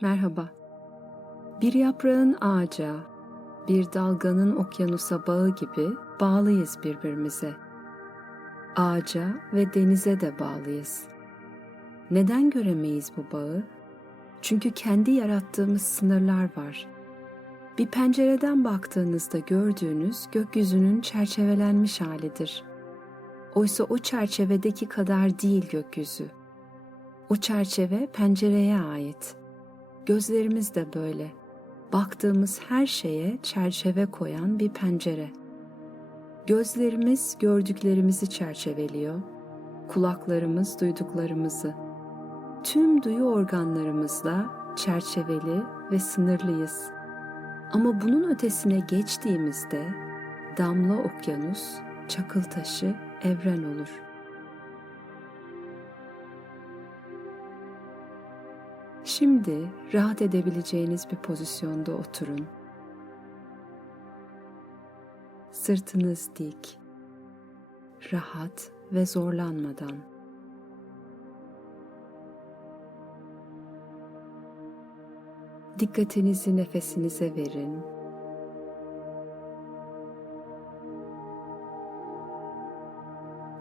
Merhaba. Bir yaprağın ağaca, bir dalganın okyanusa bağı gibi bağlıyız birbirimize. Ağaca ve denize de bağlıyız. Neden göremeyiz bu bağı? Çünkü kendi yarattığımız sınırlar var. Bir pencereden baktığınızda gördüğünüz gökyüzünün çerçevelenmiş halidir. Oysa o çerçevedeki kadar değil gökyüzü. O çerçeve pencereye ait. Gözlerimiz de böyle. Baktığımız her şeye çerçeve koyan bir pencere. Gözlerimiz gördüklerimizi çerçeveliyor. Kulaklarımız duyduklarımızı. Tüm duyu organlarımızla çerçeveli ve sınırlıyız. Ama bunun ötesine geçtiğimizde damla okyanus, çakıl taşı evren olur.'' Şimdi rahat edebileceğiniz bir pozisyonda oturun. Sırtınız dik, rahat ve zorlanmadan. Dikkatinizi nefesinize verin.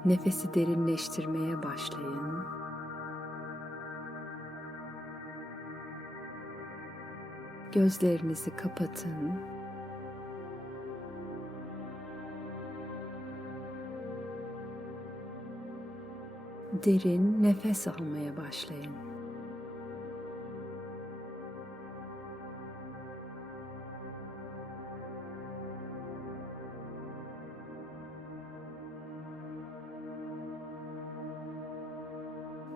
Nefesi derinleştirmeye başlayın. Gözlerinizi kapatın. Derin nefes almaya başlayın.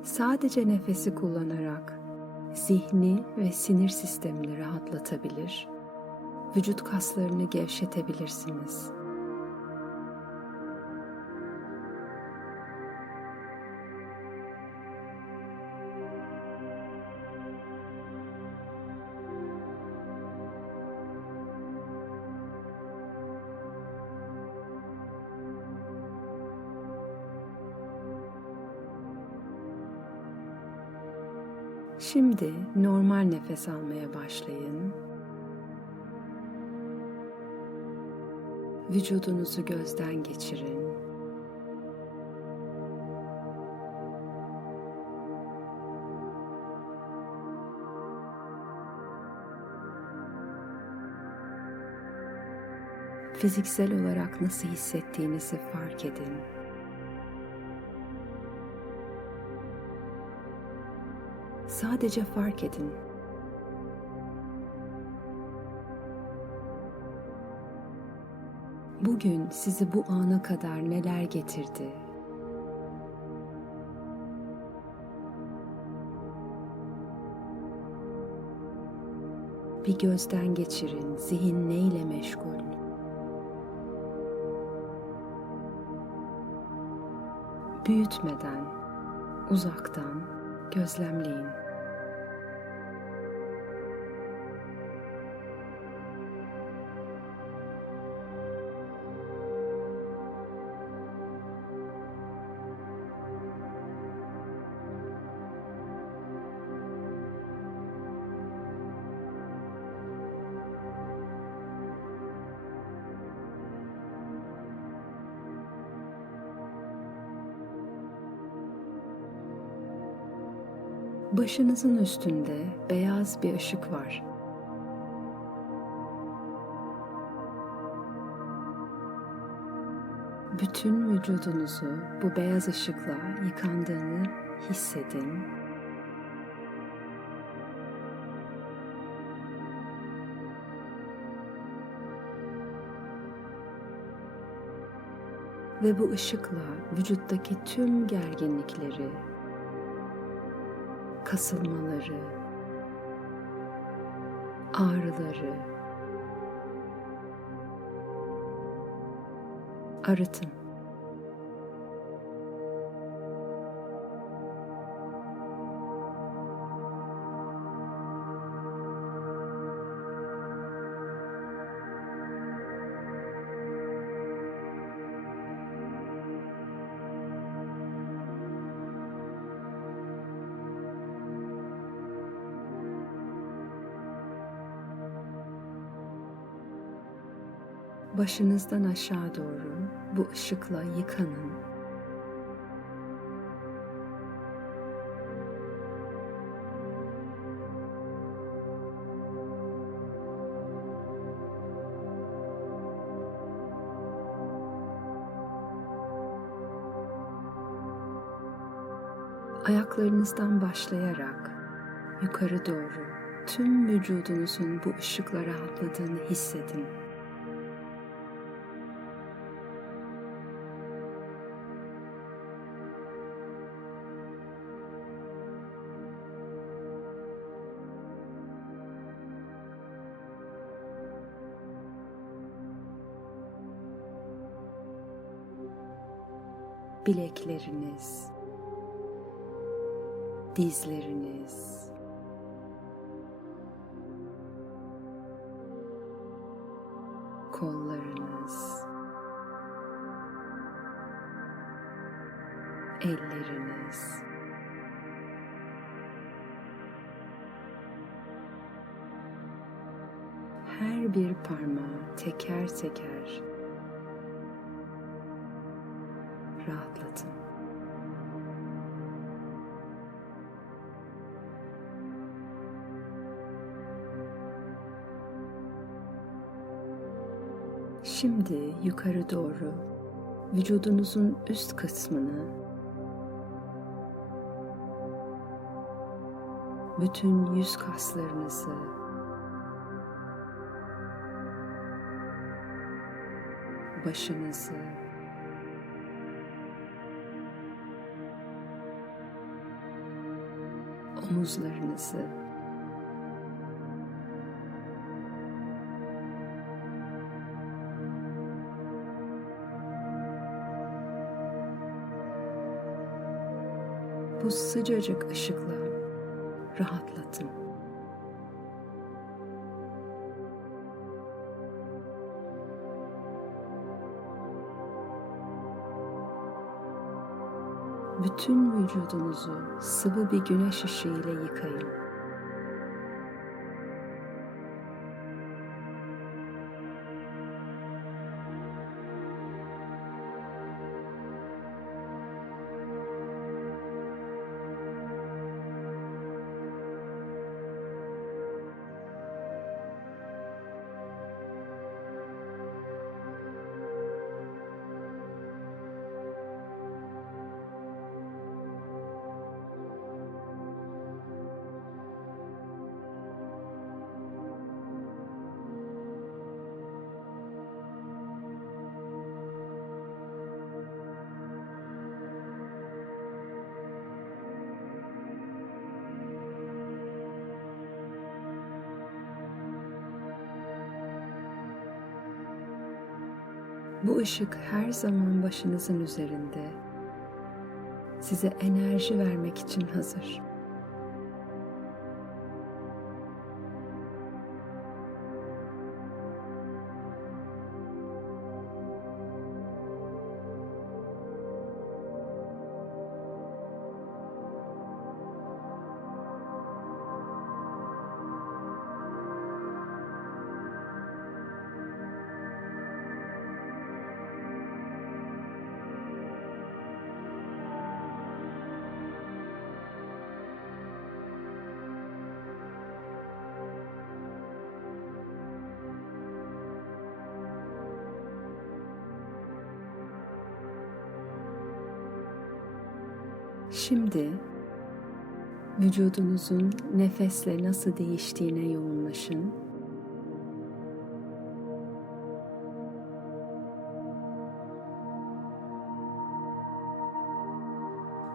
Sadece nefesi kullanarak zihni ve sinir sistemini rahatlatabilir, vücut kaslarını gevşetebilirsiniz. Şimdi normal nefes almaya başlayın. Vücudunuzu gözden geçirin. Fiziksel olarak nasıl hissettiğinizi fark edin. Sadece fark edin. Bugün sizi bu ana kadar neler getirdi? Bir gözden geçirin. Zihin neyle meşgul? Büyütmeden, uzaktan gözlemleyin. Başınızın üstünde beyaz bir ışık var. Bütün vücudunuzu bu beyaz ışıkla yıkandığını hissedin. Ve bu ışıkla vücuttaki tüm gerginlikleri, kasılmaları, ağrıları arıtın. Başınızdan aşağı doğru bu ışıkla yıkanın. Ayaklarınızdan başlayarak yukarı doğru tüm vücudunuzun bu ışıkla rahatladığını hissedin. Bilekleriniz, dizleriniz, kollarınız, elleriniz, her bir parmağı teker teker Şimdi yukarı doğru vücudunuzun üst kısmını bütün yüz kaslarınızı başınızı omuzlarınızı bu sıcacık ışıkla rahatlatın. Bütün vücudunuzu sıvı bir güneş ışığı ile yıkayın. Bu ışık her zaman başınızın üzerinde. Size enerji vermek için hazır. Şimdi vücudunuzun nefesle nasıl değiştiğine yoğunlaşın.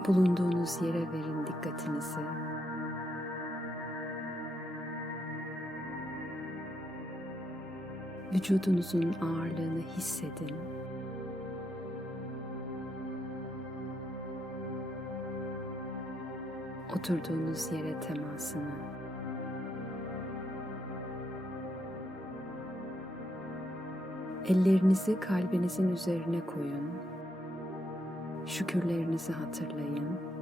Bulunduğunuz yere verin dikkatinizi. Vücudunuzun ağırlığını hissedin. Oturduğunuz yere temasını. Ellerinizi kalbinizin üzerine koyun. Şükürlerinizi hatırlayın.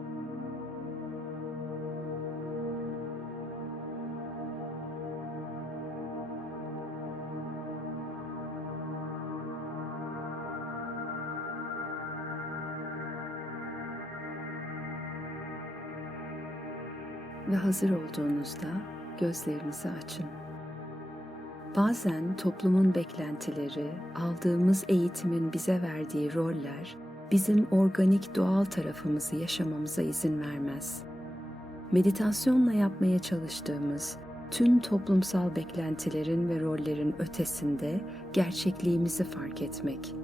Ve hazır olduğunuzda gözlerinizi açın. Bazen toplumun beklentileri, aldığımız eğitimin bize verdiği roller bizim organik doğal tarafımızı yaşamamıza izin vermez. Meditasyonla yapmaya çalıştığımız tüm toplumsal beklentilerin ve rollerin ötesinde gerçekliğimizi fark etmek.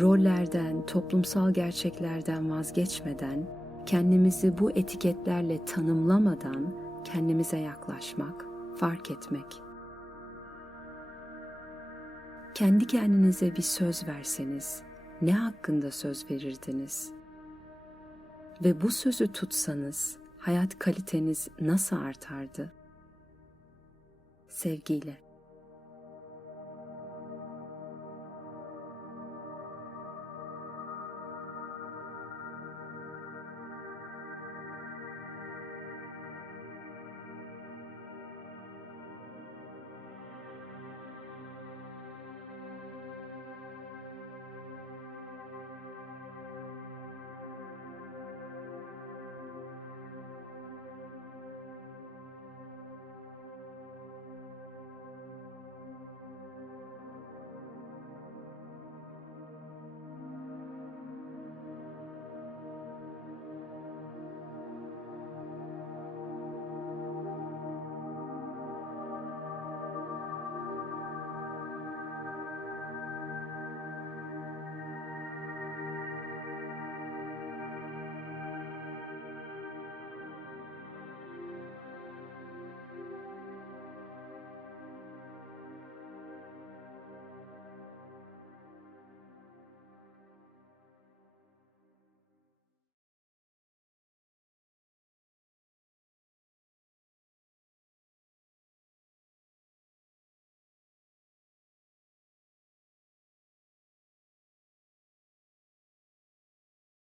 Rollerden, toplumsal gerçeklerden vazgeçmeden, kendimizi bu etiketlerle tanımlamadan kendimize yaklaşmak, fark etmek. Kendi kendinize bir söz verseniz ne hakkında söz verirdiniz? Ve bu sözü tutsanız hayat kaliteniz nasıl artardı? Sevgiyle.